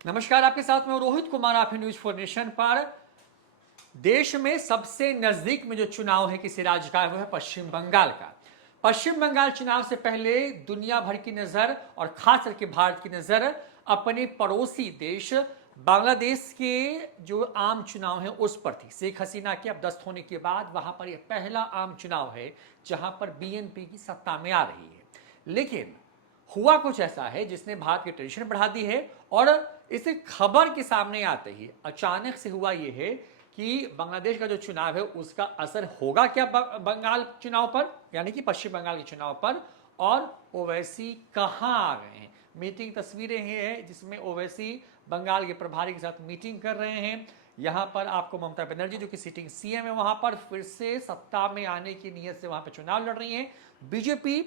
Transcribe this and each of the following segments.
नमस्कार, आपके साथ में रोहित कुमार। आप न्यूज फॉर नेशन पर। देश में सबसे नजदीक में जो चुनाव है किसी राज्य का, वो है पश्चिम बंगाल का। पश्चिम बंगाल चुनाव से पहले दुनिया भर की नजर और खास करके भारत की नजर अपने पड़ोसी देश बांग्लादेश के जो आम चुनाव है उस पर थी। शेख हसीना के अब दस्त होने के बाद वहां पर यह पहला आम चुनाव है जहां पर बीएनपी की सत्ता में आ रही है। लेकिन हुआ कुछ ऐसा है जिसने भारत की टेंशन बढ़ा दी है और इसे खबर के सामने आते ही अचानक से हुआ यह है कि बांग्लादेश का जो चुनाव है उसका असर होगा क्या बंगाल चुनाव पर, यानी कि पश्चिम बंगाल के चुनाव पर। और ओवैसी कहां आ गए हैं, मीटिंग तस्वीरें हैं जिसमें ओवैसी बंगाल के प्रभारी के साथ मीटिंग कर रहे हैं। यहां पर आपको ममता बनर्जी जो कि सिटिंग सीएम है वहां पर फिर से सत्ता में आने की नीयत से वहां पर चुनाव लड़ रही है। बीजेपी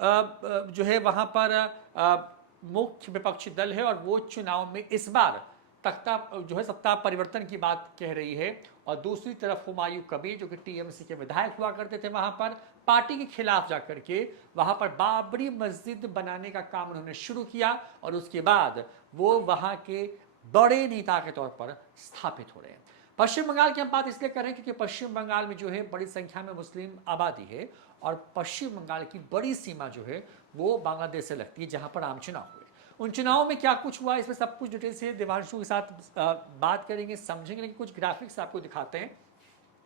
जो है वहां पर मुख्य विपक्षी दल है और वो चुनाव में इस बार तख्ता जो है सत्ता परिवर्तन की बात कह रही है। और दूसरी तरफ हुमायूं कबीर जो कि टीएमसी के विधायक हुआ करते थे वहां पर पार्टी के खिलाफ जाकर के वहां पर बाबरी मस्जिद बनाने का काम उन्होंने शुरू किया और उसके बाद वो वहां के बड़े नेता के तौर पर स्थापित हो रहे हैं। पश्चिम बंगाल की हम बात इसलिए कर रहे हैं क्योंकि पश्चिम बंगाल में जो है बड़ी संख्या में मुस्लिम आबादी है और पश्चिम बंगाल की बड़ी सीमा जो है वो बांग्लादेश से लगती है जहां पर आम चुनाव हुए। उन चुनावों में क्या कुछ हुआ, इसमें सब कुछ डिटेल से देवांशु के साथ बात करेंगे, समझेंगे। लेकिन कुछ ग्राफिक्स आपको दिखाते हैं,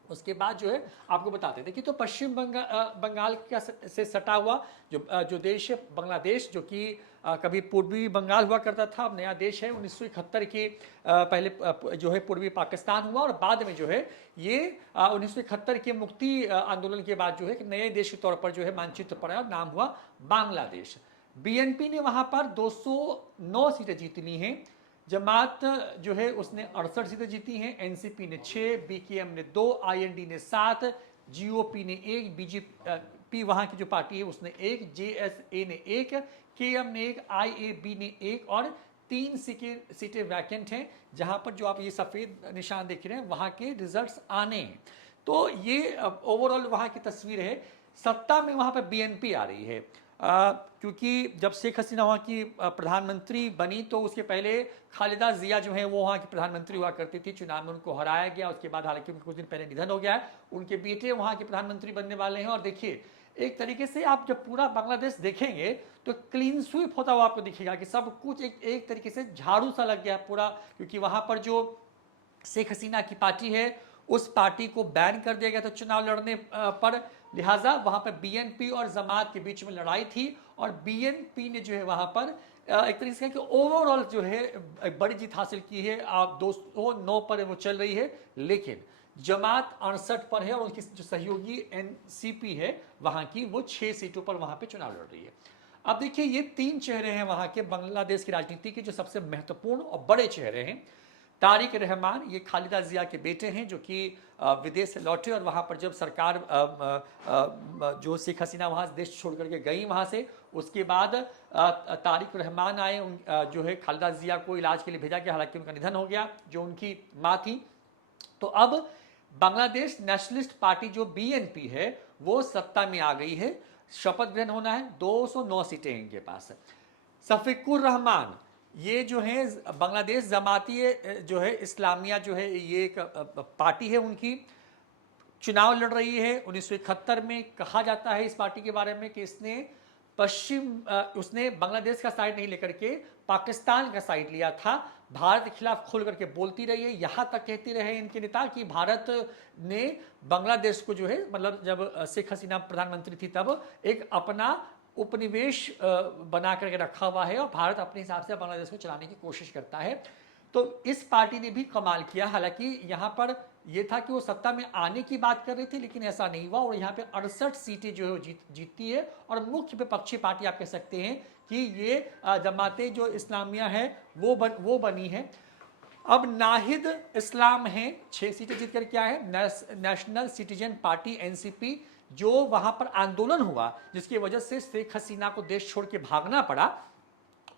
उसके बाद जो है आपको बताते थे कि तो पश्चिम बंगाल का से सटा हुआ जो देश है बांग्लादेश, जो कि कभी पूर्वी बंगाल हुआ करता था, अब नया देश है। 1971 के पहले जो है पूर्वी पाकिस्तान हुआ और बाद में जो है ये 1971 के मुक्ति आंदोलन के बाद जो है नए देश के तौर पर जो है मानचित्र पर आया और नाम हुआ बांग्लादेश। बीएनपी ने वहां पर 209 सीटें जीत ली हैं। जमात जो है उसने 68 सीटें जीती हैं। एनसीपी ने 6, बीकेएम ने 2, आईएनडी ने 7, जीओपी ने 1, बीजेपी वहां की जो पार्टी है उसने 1, जेएसए ने 1, केएम ने 1, आईएबी ने 1 और 3 सीटें वैकेंट हैं जहां पर जो आप ये सफेद निशान देख रहे हैं वहां के रिजल्ट्स आने हैं। तो ये ओवरऑल वहां की तस्वीर है। सत्ता में वहां पर बीएनपी आ रही है क्योंकि जब शेख हसीना वहाँ की प्रधानमंत्री बनी तो उसके पहले खालिदा जिया जो है वो वहाँ की प्रधानमंत्री हुआ करती थी। चुनाव में उनको हराया गया, उसके बाद हालांकि उनके कुछ दिन पहले निधन हो गया है। उनके बेटे वहाँ के प्रधानमंत्री बनने वाले हैं। और देखिए एक तरीके से आप जब पूरा बांग्लादेश देखेंगे तो क्लीन स्वीप होता हुआ आपको दिखेगा कि सब कुछ एक तरीके से झाड़ू सा लग गया पूरा, क्योंकि वहाँ पर जो शेख हसीना की पार्टी है उस पार्टी को बैन कर दिया गया था चुनाव लड़ने पर। लिहाजा वहां पर बीएनपी और जमात के बीच में लड़ाई थी और बीएनपी ने जो है वहां पर एक तरीके से कि ओवरऑल जो है एक बड़ी जीत हासिल की है। आप 209 पर वो चल रही है, लेकिन जमात 68 पर है और उनकी जो सहयोगी एनसीपी है वहां की वो 6 सीटों पर वहां पे चुनाव लड़ रही है। अब देखिए ये 3 चेहरे हैं वहां के बांग्लादेश की राजनीति के जो सबसे महत्वपूर्ण और बड़े चेहरे हैं। तारिक रहमान ये खालिदा जिया के बेटे हैं जो कि विदेश से लौटे और वहाँ पर जब सरकार जो शेख हसीना वहाँ देश छोड़ करके गई वहाँ से, उसके बाद तारिक रहमान आए। जो है खालिदा जिया को इलाज के लिए भेजा गया, हालांकि उनका निधन हो गया जो उनकी माँ थी। तो अब बांग्लादेश नेशनलिस्ट पार्टी जो बीएनपी है वो सत्ता में आ गई है। शपथ ग्रहण होना है, 209 सीटें इनके पास। शफीकुर रहमान ये जो है बांग्लादेश जमाती जो है इस्लामिया जो है ये एक पार्टी है, उनकी चुनाव लड़ रही है। 1971 में कहा जाता है इस पार्टी के बारे में कि उसने बांग्लादेश का साइड नहीं लेकर के पाकिस्तान का साइड लिया था। भारत के खिलाफ खुल करके बोलती रही है, यहां तक कहती रहे इनके नेता कि भारत ने बांग्लादेश को जो है मतलब जब शेख हसीना प्रधानमंत्री थी तब एक अपना उपनिवेश बना करके रखा हुआ है और भारत अपने हिसाब से बांग्लादेश को चलाने की कोशिश करता है। तो इस पार्टी ने भी कमाल किया। हालांकि यहाँ पर यह था कि वो सत्ता में आने की बात कर रही थी लेकिन ऐसा नहीं हुआ और यहाँ पे 68 सीटें जो है जीतती है और मुख्य विपक्षी पार्टी आप कह सकते हैं कि ये जमाते जो इस्लामिया है वो बनी है। अब नाहिद इस्लाम है, 6 सीटें जीत कर क्या है, नेशनल सिटीजन पार्टी एनसीपी, जो वहां पर आंदोलन हुआ जिसकी वजह से शेख हसीना को देश छोड़ के भागना पड़ा,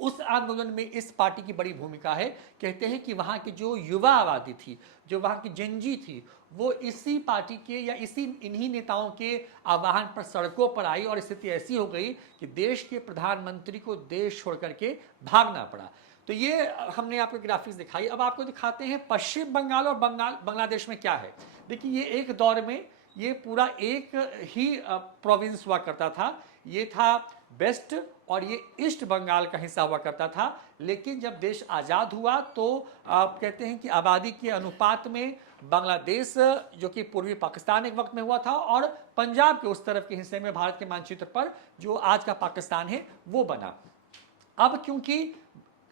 उस आंदोलन में इस पार्टी की बड़ी भूमिका है। कहते हैं कि वहां की जो युवा आबादी थी, जो वहां की जेनजी थी, वो इसी पार्टी के या इन्हीं नेताओं के आह्वान पर सड़कों पर आई और स्थिति ऐसी हो गई कि देश के प्रधानमंत्री को देश छोड़ करके भागना पड़ा। तो ये हमने आपको ग्राफिक्स दिखाई। अब आपको दिखाते हैं पश्चिम बंगाल और बांग्लादेश में क्या है। देखिए ये एक दौर में ये पूरा एक ही प्रोविंस हुआ करता था, ये था वेस्ट और ये ईस्ट बंगाल का हिस्सा हुआ करता था। लेकिन जब देश आज़ाद हुआ तो आप कहते हैं कि आबादी के अनुपात में बांग्लादेश जो कि पूर्वी पाकिस्तान एक वक्त में हुआ था और पंजाब के उस तरफ के हिस्से में भारत के मानचित्र पर जो आज का पाकिस्तान है वो बना। अब क्योंकि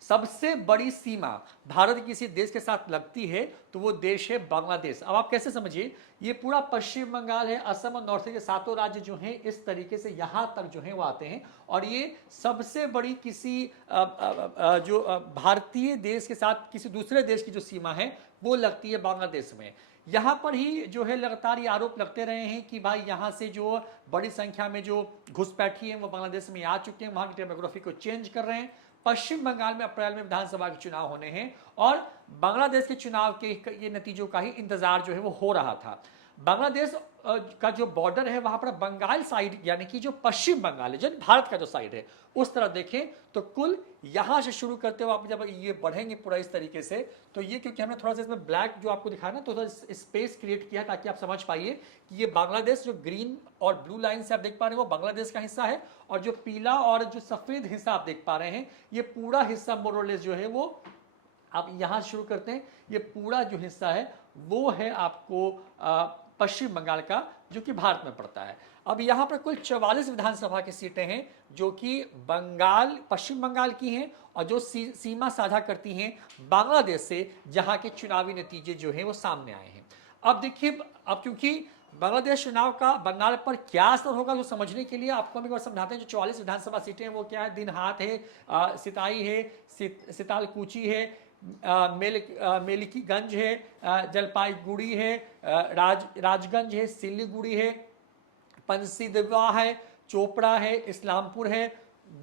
सबसे बड़ी सीमा भारत किसी देश के साथ लगती है तो वो देश है बांग्लादेश। अब आप कैसे समझिए, ये पूरा पश्चिम बंगाल है, असम और नॉर्थ के सातों राज्य जो हैं इस तरीके से यहाँ तक जो हैं वो आते हैं और ये सबसे बड़ी किसी जो भारतीय देश के साथ किसी दूसरे देश की जो सीमा है वो लगती है बांग्लादेश में। यहाँ पर ही जो है लगातार ये आरोप लगते रहे हैं कि भाई यहाँ से जो बड़ी संख्या में जो घुसपैठी हैं वो बांग्लादेश में आ चुके हैं, वहाँ की डेमोग्राफी को चेंज कर रहे हैं। पश्चिम बंगाल में अप्रैल में विधानसभा के चुनाव होने हैं और बांग्लादेश के चुनाव के ये नतीजों का ही इंतजार जो है वो हो रहा था। बांग्लादेश का जो बॉर्डर है वहां पर बंगाल साइड यानी कि जो पश्चिम बंगाल है, जो भारत का जो साइड है उस तरह देखें तो कुल यहां से शुरू करते हुए आप जब ये बढ़ेंगे पूरा इस तरीके से, तो ये क्योंकि हमने थोड़ा सा इसमें ब्लैक जो आपको दिखाया ना, तो स्पेस क्रिएट किया ताकि आप समझ पाइए कि ये बांग्लादेश जो ग्रीन और ब्लू लाइन से आप देख पा रहे हैं वो बांग्लादेश का हिस्सा है और जो पीला और जो सफेद हिस्सा आप देख पा रहे हैं ये पूरा हिस्सा मोरलेस जो है वो आप यहां शुरू करते हैं। ये पूरा जो हिस्सा है वो है आपको पश्चिम बंगाल का जो कि भारत में पड़ता है। अब यहाँ पर कुल 44 विधानसभा की सीटें हैं जो कि पश्चिम बंगाल की हैं और जो सीमा साझा करती हैं बांग्लादेश से, जहाँ के चुनावी नतीजे जो हैं वो सामने आए हैं। अब देखिए, अब क्योंकि बांग्लादेश चुनाव का बंगाल पर क्या असर होगा तो समझने के लिए आपको हम एक बार समझाते हैं। जो 44 विधानसभा सीटें हैं वो क्या है, दिनहाट है, सिताई है, सितालकुची है, मेलिकीगंज है, जलपाईगुड़ी है, राजगंज है, सिलीगुड़ी है, पंसीदवा है, चोपड़ा है, इस्लामपुर है,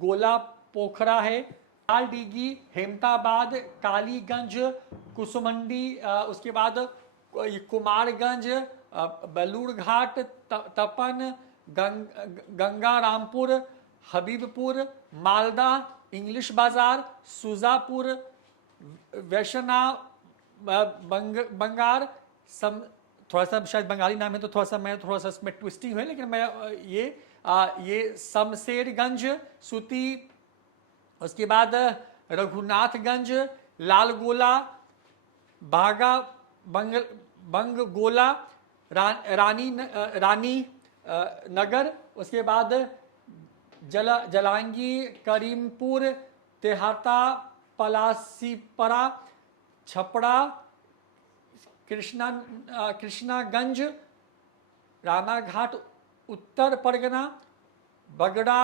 गोला पोखरा है, लालडीगी, हेमताबाद, कालीगंज, कुसुमंडी, उसके बाद कुमारगंज, बेलूरघाट, तपन, गंगारामपुर, हबीबपुर, मालदा, इंग्लिश बाजार, सुजापुर, वैशना, बंगार, थोड़ा सा शायद बंगाली नाम है तो थोड़ा सा इसमें ट्विस्टिंग है, लेकिन मैं ये शमशेरगंज, सुती, उसके बाद रघुनाथगंज, लालगोला, बागा, बंगगोला, रानी नगर, उसके बाद जलांगी, करीमपुर, तेहता, पलासीपरा, छपड़ा, कृष्णागंज, रानाघाट उत्तर परगना, बगड़ा,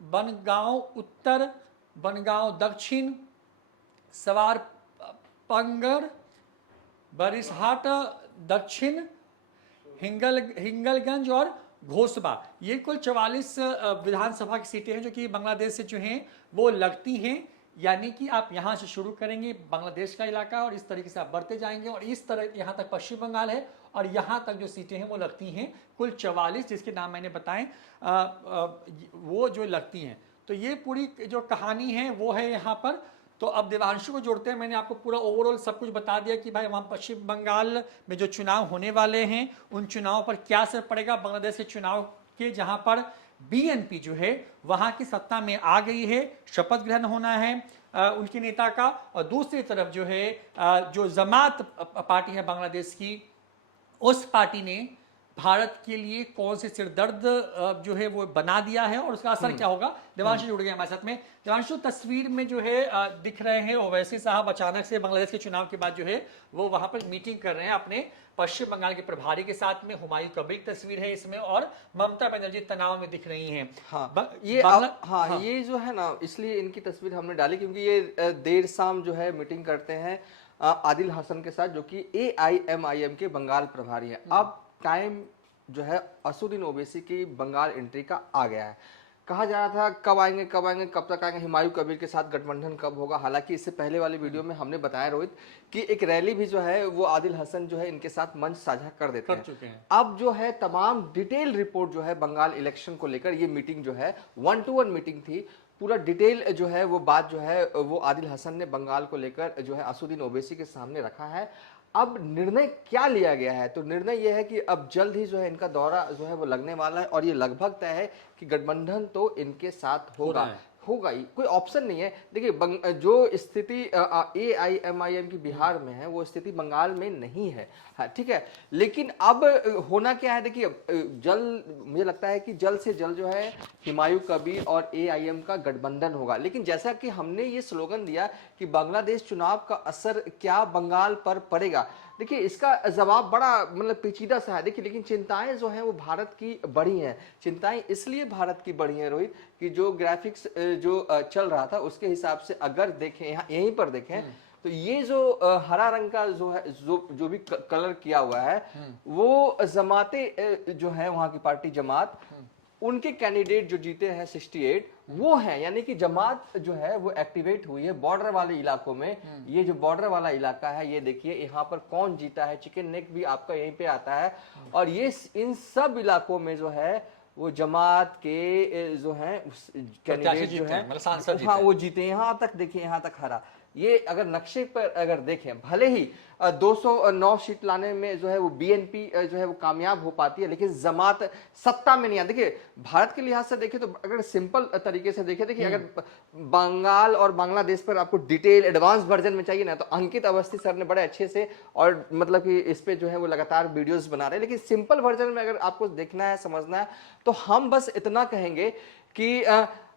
बनगांव उत्तर, बनगांव दक्षिण, सवार पंगड़, बरिसहाट दक्षिण, हिंगलगंज और घोसबा। ये कुल 44 विधानसभा की सीटें हैं जो कि बांग्लादेश से जो हैं वो लगती हैं। यानी कि आप यहाँ से शुरू करेंगे बांग्लादेश का इलाका और इस तरीके से आप बढ़ते जाएंगे और इस तरह यहाँ तक पश्चिम बंगाल है और यहाँ तक जो सीटें हैं वो लगती हैं कुल 44, जिसके नाम मैंने बताएं वो जो लगती हैं। तो ये पूरी जो कहानी है वो है यहाँ पर। तो अब देवांशु को जोड़ते हैं। मैंने आपको पूरा ओवरऑल सब कुछ बता दिया कि भाई वहाँ पश्चिम बंगाल में जो चुनाव होने वाले हैं उन चुनावों पर क्या असर पड़ेगा। बांग्लादेश के चुनाव के जहाँ पर बीएनपी जो है वहाँ की सत्ता में आ गई है, शपथ ग्रहण होना है उनके नेता का, और दूसरी तरफ जो है जो जमात पार्टी है बांग्लादेश की, उस पार्टी ने भारत के लिए कौन से सिरदर्द जो है वो बना दिया है और उसका असर क्या होगा। देवांशु जुड़ गए हमारे साथ में। देवांशु, तस्वीर में जो है दिख रहे हैं ओवैसी साहब अचानक से बांग्लादेश के चुनाव के बाद जो है वो वहां पर मीटिंग कर रहे हैं अपने पश्चिम बंगाल के प्रभारी के साथ में। हुमायूं कबीर की तस्वीर है इसमें और ममता बनर्जी तनाव में दिख रही हैं। ये जो है ना, इसलिए इनकी तस्वीर हमने डाली क्योंकि ये देर शाम जो है मीटिंग करते हैं आदिल हसन के साथ, जो कि AIMIM के बंगाल प्रभारी हैं। अब टाइम जो है असदुद्दीन ओवैसी की बंगाल एंट्री का आ गया है। कहा जा रहा था कब आएंगे कब तक आएंगे, हुमायूं कबीर के साथ गठबंधन कब होगा। हालांकि इससे पहले वाली वीडियो में हमने बताया रोहित कि एक रैली भी जो है वो आदिल हसन जो है इनके साथ मंच साझा कर देते हैं। अब जो है तमाम डिटेल रिपोर्ट जो है बंगाल इलेक्शन को लेकर, ये मीटिंग जो है 1-to-1 मीटिंग थी, पूरा डिटेल जो है वो बात जो है वो आदिल हसन ने बंगाल को लेकर जो है असदुद्दीन ओवैसी के सामने रखा है। अब निर्णय क्या लिया गया है, तो निर्णय यह है कि अब जल्द ही जो है इनका दौरा जो है वो लगने वाला है और ये लगभग तय है कि गठबंधन तो इनके साथ होगा होगा ही, कोई ऑप्शन नहीं है। देखिए जो स्थिति AIMIM की बिहार में है वो स्थिति बंगाल में नहीं है, हाँ ठीक है। लेकिन अब होना क्या है, देखिए जल्द मुझे लगता है कि जल्द से जल्द जो है हुमायूं कबीर और AIM का गठबंधन होगा। लेकिन जैसा कि हमने ये स्लोगन दिया कि बांग्लादेश चुनाव का असर क्या बंगाल पर पड़ेगा, देखिए इसका जवाब बड़ा मतलब पेचीदा सा है। देखिए लेकिन चिंताएं जो हैं वो भारत की बढ़ी हैं। चिंताएं इसलिए भारत की बढ़ी हैं रोहित कि जो ग्राफिक्स जो चल रहा था उसके हिसाब से अगर देखें यहाँ यहीं पर देखें तो ये जो हरा रंग का जो है जो भी कलर किया हुआ है वो जमाते जो है वहां की पार्टी जमात, उनके कैंडिडेट जो जीते हैं 68 वो हैं, यानी कि जमात जो है वो एक्टिवेट हुई है बॉर्डर वाले इलाकों में। ये जो बॉर्डर वाला इलाका है ये देखिए यहाँ पर कौन जीता है, चिकन नेक भी आपका यहीं पे आता है। और ये इन सब इलाकों में जो है वो जमात के जो है कैंडिडेट जो है सांसद हाँ वो जीते। यहाँ तक देखिए, यहाँ तक हरा, ये अगर नक्शे पर अगर देखें भले ही 209 सीट लाने में जो है वो BNP जो है वो कामयाब हो पाती है, लेकिन जमात सत्ता में नहीं आती। देखिए भारत के लिहाज से देखें तो अगर सिंपल तरीके से देखें, देखिए अगर बंगाल और बांग्लादेश पर आपको डिटेल एडवांस वर्जन में चाहिए ना तो अंकित अवस्थी सर ने बड़े अच्छे से और मतलब कि इस पे जो है वो लगातार वीडियोस बना रहे हैं। लेकिन सिंपल वर्जन में अगर आपको देखना है समझना है तो हम बस इतना कहेंगे कि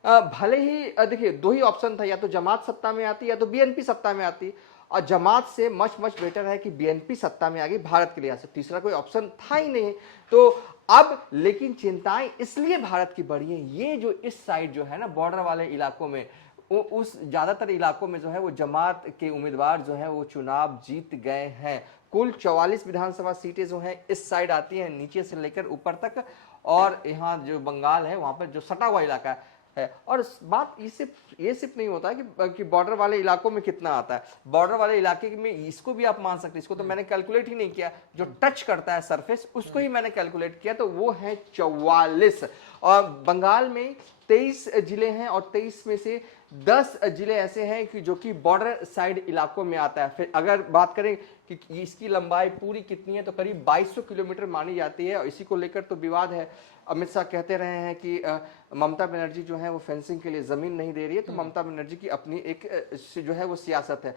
भले ही देखिए दो ही ऑप्शन था, या तो जमात सत्ता में आती या तो BNP सत्ता में आती, और जमात से मच बेटर है कि BNP सत्ता में आ गई भारत के लिहाज से, तीसरा कोई ऑप्शन था ही नहीं। तो अब लेकिन चिंताएं इसलिए भारत की बढ़ी हैं, ये जो इस साइड जो है ना बॉर्डर वाले इलाकों में उस ज्यादातर इलाकों में जो है वो जमात के उम्मीदवार जो है वो चुनाव जीत गए हैं। कुल 44 विधानसभा सीटें जो है इस साइड आती हैं नीचे से लेकर ऊपर तक, और यहाँ जो बंगाल है वहां पर जो सटा हुआ इलाका है। और बात ये सिर्फ नहीं होता है कि बॉर्डर वाले इलाकों में कितना आता है, बॉर्डर वाले इलाके में इसको भी आप मान सकते हैं, इसको तो मैंने कैलकुलेट ही नहीं किया, जो टच करता है सरफेस उसको ही मैंने कैलकुलेट किया तो वो है 44। और बंगाल में 23 जिले हैं और 23 में से 10 जिले ऐसे हैं कि जो कि बॉर्डर साइड इलाकों में आता है। फिर अगर बात करें कि इसकी लंबाई पूरी कितनी है तो करीब 2200 किलोमीटर मानी जाती है, और इसी को लेकर तो विवाद है। अमित शाह कहते रहे हैं कि ममता बनर्जी जो है वो फेंसिंग के लिए जमीन नहीं दे रही है, तो ममता बनर्जी की अपनी एक जो है वो सियासत है।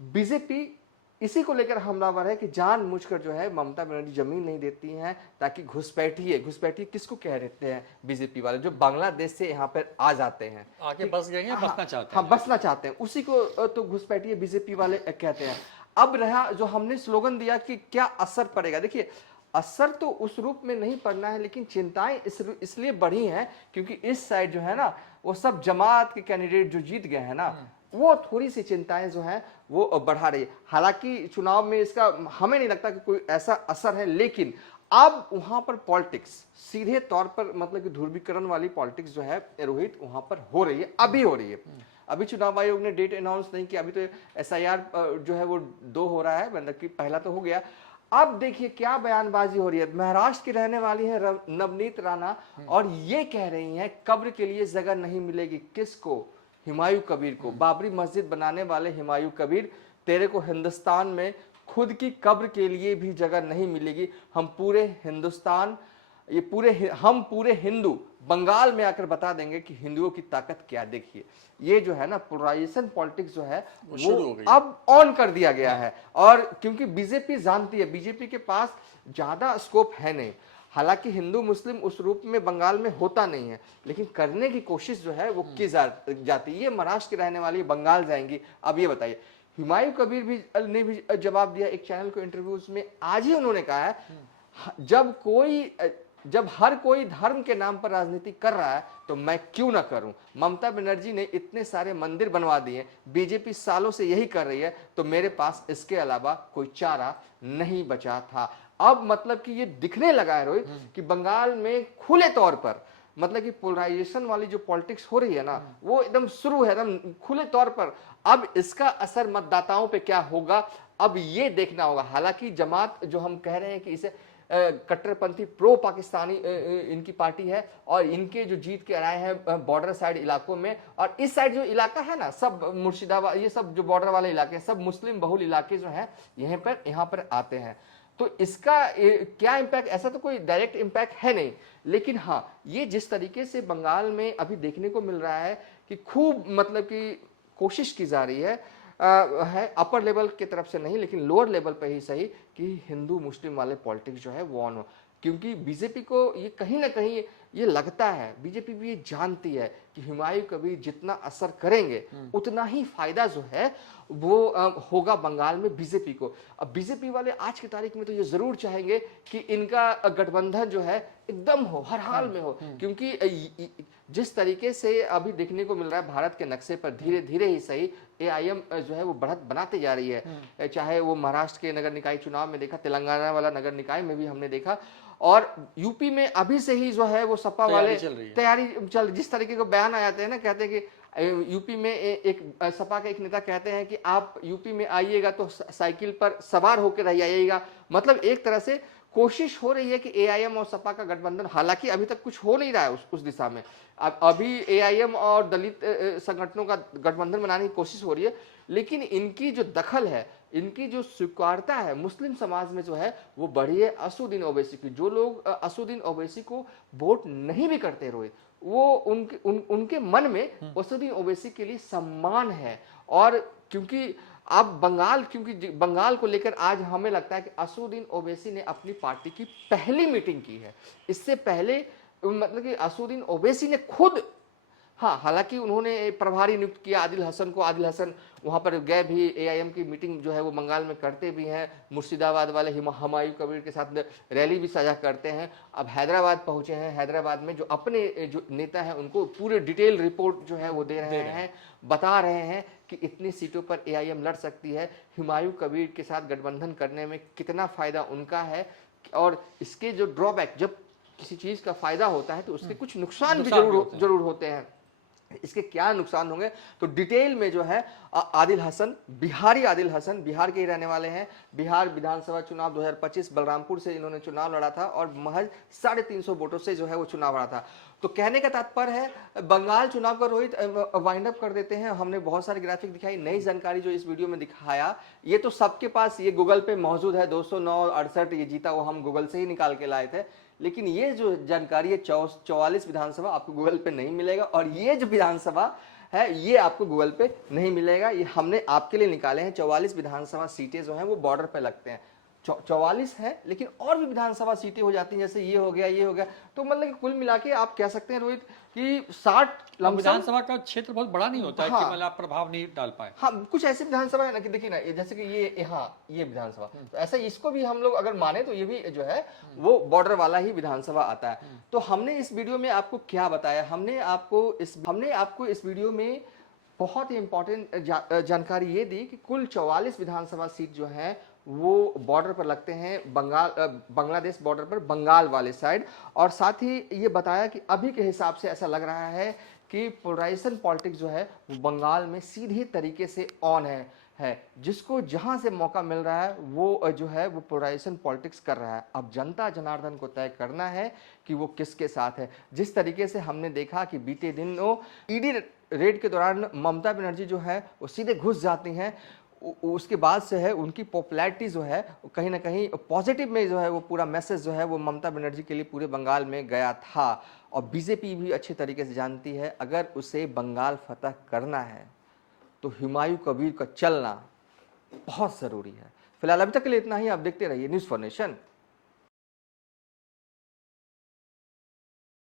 बीजेपी इसी को लेकर हमलावर है कि जानबूझकर जो है ममता बनर्जी जमीन नहीं देती हैं ताकि घुसपैठिए किसको कह रहते हैं बीजेपी वाले, जो बांग्लादेश से यहाँ पर आ जाते हैं, आके बस गए हैं, बसना चाहते हैं। हाँ बसना चाहते हैं, उसी को तो घुसपैठिए बीजेपी वाले कहते हैं। अब रहा जो हमने स्लोगन दिया कि क्या असर पड़ेगा, देखिए असर तो उस रूप में नहीं पड़ना है, लेकिन चिंताएं इसलिए बढ़ी हैं क्योंकि इस साइड जो है ना वो सब जमात के कैंडिडेट जो जीत गए हैं ना, वो थोड़ी सी चिंताएं जो है वो बढ़ा रही है। हालांकि चुनाव में इसका हमें नहीं लगता कि कोई ऐसा असर है, लेकिन अब वहां पर पॉलिटिक्स सीधे तौर पर मतलब कि ध्रुवीकरण वाली पॉलिटिक्स जो है रोहित वहां पर हो रही है, अभी हो रही है। अभी चुनाव आयोग ने डेट अनाउंस नहीं किया, अभी तो SIR जो है वो 2 हो रहा है, मतलब कि पहला तो हो गया। अब देखिए क्या बयानबाजी हो रही है। महाराष्ट्र की रहने वाली है नवनीत राणा, और ये कह रही हैं कब्र के लिए जगह नहीं मिलेगी। किसको? हुमायूं कबीर को। बाबरी मस्जिद बनाने वाले हुमायूं कबीर, तेरे को हिंदुस्तान में खुद की कब्र के लिए भी जगह नहीं मिलेगी। हम पूरे हिंदुस्तान हम पूरे हिंदू बंगाल में आकर बता देंगे कि हिंदुओं की ताकत क्या। देखिए ये जो है ना पोलराइजेशन पॉलिटिक्स जो है वो अब ऑन कर दिया गया है, और क्योंकि बीजेपी जानती है बीजेपी के पास ज्यादा स्कोप है नहीं। हालांकि हिंदू मुस्लिम उस रूप में बंगाल में होता नहीं है, लेकिन करने की कोशिश जो है वो की जाती है। ये महाराष्ट्र की रहने वाली बंगाल जाएंगी। अब ये बताइए, हुमायूं कबीर ने भी जवाब दिया एक चैनल को इंटरव्यूज में। आज ही उन्होंने कहा है जब हर कोई धर्म के नाम पर राजनीति कर रहा है तो मैं क्यों ना करूं। ममता बनर्जी ने इतने सारे मंदिर बनवा दिए, बीजेपी सालों से यही कर रही है, तो मेरे पास इसके अलावा कोई चारा नहीं बचा था। अब मतलब कि ये दिखने लगा है रोहित कि बंगाल में खुले तौर पर मतलब कि पोलराइजेशन वाली जो पॉलिटिक्स हो रही है ना वो एकदम शुरू है, एकदम खुले तौर पर। अब इसका असर मतदाताओं पे क्या होगा अब ये देखना होगा। हालांकि जमात जो हम कह रहे हैं कि इसे कट्टरपंथी प्रो पाकिस्तानी इनकी पार्टी है, और इनके जो जीत के आए हैं बॉर्डर साइड इलाकों में, और इस साइड जो इलाका है ना, सब मुर्शिदाबाद, ये सब जो बॉर्डर वाले इलाके हैं, सब मुस्लिम बहुल इलाके जो हैं यहाँ पर आते हैं। तो इसका क्या इम्पैक्ट, ऐसा तो कोई डायरेक्ट इम्पैक्ट है नहीं, लेकिन हाँ, ये जिस तरीके से बंगाल में अभी देखने को मिल रहा है कि खूब मतलब कि कोशिश की जा रही है अपर लेवल की तरफ से नहीं, लेकिन लोअर लेवल पे ही सही, कि हिंदू मुस्लिम वाले पॉलिटिक्स जो है वो ऑन हो। क्योंकि बीजेपी को ये कहीं ना कहीं ये लगता है, बीजेपी भी ये जानती है कि हुमायूं कबीर जितना असर करेंगे उतना ही फायदा जो है वो होगा बंगाल में बीजेपी को। अब बीजेपी वाले आज की तारीख में तो ये जरूर चाहेंगे कि इनका गठबंधन जो है एकदम हो, हर हाल में हो, क्योंकि जिस तरीके से अभी देखने को मिल रहा है भारत के नक्शे पर धीरे धीरे ही सही AIM जो है वो बढ़त बनाते जा रही है। चाहे वो महाराष्ट्र के नगर निकाय चुनाव में देखा, तेलंगाना वाला नगर निकाय में भी हमने देखा, और यूपी में अभी से ही जो है वो सपा वाले तैयारी चल, जिस तरीके के बयान आ जाते हैं ना, कहते हैं कि यूपी में एक सपा के एक नेता कहते हैं कि आप यूपी में आइएगा तो साइकिल पर सवार होकर रह आइएगा। मतलब एक तरह से कोशिश हो रही है कि AIM और सपा का गठबंधन, हालांकि अभी तक कुछ हो नहीं रहा है उस दिशा में। अभी AIM और दलित संगठनों का गठबंधन बनाने की कोशिश हो रही है, लेकिन इनकी जो दखल है, इनकी जो स्वीकारता है मुस्लिम समाज में जो है वो बढ़ी है असुद्दीन ओवैसी की। जो लोग असुद्दीन ओवैसी को वोट नहीं भी करते रोहित, वो उनके मन में असुद्दीन ओवैसी के लिए सम्मान है। और क्योंकि अब बंगाल को लेकर आज हमें लगता है कि असुद्दीन ओवैसी ने अपनी पार्टी की पहली मीटिंग की है। इससे पहले मतलब कि असुद्दीन ओवैसी ने खुद, हाँ हालांकि उन्होंने प्रभारी नियुक्त किया आदिल हसन को, आदिल हसन वहां पर गए भी, AIM की मीटिंग जो है वो बंगाल में करते भी हैं, मुर्शिदाबाद वाले हुमायूं कबीर के साथ रैली भी साझा करते हैं। अब हैदराबाद पहुंचे हैं, हैदराबाद में जो अपने जो नेता हैं उनको पूरे डिटेल रिपोर्ट जो है वो दे रहे हैं, बता रहे हैं कि इतनी सीटों पर AIM लड़ सकती है, हुमायूं कबीर के साथ गठबंधन करने में कितना फायदा उनका है, और इसके जो ड्रॉबैक, जब किसी चीज का फायदा होता है तो उसके कुछ नुकसान भी जरूर होते हैं। इसके क्या नुकसान होंगे तो डिटेल में जो है आदिल हसन, बिहारी आदिल हसन, बिहार के ही रहने वाले हैं। बिहार विधानसभा चुनाव 2025 बलरामपुर से इन्होंने चुनाव लड़ा था और महज 350 वोटों से जो है वो चुनाव लड़ा था। तो कहने का तात्पर्य है बंगाल चुनाव का रोहित वाइंड अप कर देते हैं। हमने बहुत सारे ग्राफिक दिखाई, नई जानकारी जो इस वीडियो में दिखाया, ये तो सबके पास ये गूगल पे मौजूद है। 209-68 ये जीता, वो हम गूगल से ही निकाल के लाए थे। लेकिन ये जो जानकारी है 44 विधानसभा आपको गूगल पे नहीं मिलेगा, और ये जो विधानसभा है ये आपको गूगल पे नहीं मिलेगा। ये हमने आपके लिए निकाले हैं। 44 विधानसभा सीटें जो हैं वो बॉर्डर पे लगते हैं। 44 है, लेकिन और भी विधानसभा सीटें हो जाती हैं, जैसे ये हो गया। तो मतलब कि कुल मिला के आप कह सकते हैं रोहित कि 60 विधानसभा का क्षेत्र बहुत बड़ा नहीं होता है कि मतलब प्रभाव नहीं डाल पाए। हाँ, कुछ ऐसे विधानसभा है ना कि देखिए ना, जैसे कि ये विधानसभा, तो ऐसा इसको भी हम लोग अगर माने तो ये भी जो है वो बॉर्डर वाला ही विधानसभा आता है। तो हमने इस वीडियो में आपको क्या बताया, हमने आपको इस वीडियो में बहुत ही इंपॉर्टेंट जानकारी ये दी कि कुल 44 विधानसभा सीट जो है वो बॉर्डर पर लगते हैं, बांग्लादेश बॉर्डर पर, बंगाल वाले साइड। और साथ ही ये बताया कि अभी के हिसाब से ऐसा लग रहा है कि पोलराइजेशन पॉलिटिक्स जो है वो बंगाल में सीधे तरीके से ऑन है। जिसको जहां से मौका मिल रहा है वो जो है वो पोलराइजेशन पॉलिटिक्स कर रहा है। अब जनता जनार्दन को तय करना है कि वो किसके साथ है। जिस तरीके से हमने देखा कि बीते दिनों ईडी रेड के दौरान ममता बनर्जी जो है वो सीधे घुस जाती हैं, उसके बाद से है उनकी पॉपुलैरिटी जो है कहीं ना कहीं पॉजिटिव में जो है वो पूरा मैसेज जो है वो ममता बनर्जी के लिए पूरे बंगाल में गया था। और बीजेपी भी अच्छे तरीके से जानती है अगर उसे बंगाल फतह करना है तो हुमायूं कबीर का चलना बहुत ज़रूरी है। फिलहाल अभी तक के लिए इतना ही। आप देखते रहिए न्यूज़ फॉर नेशन।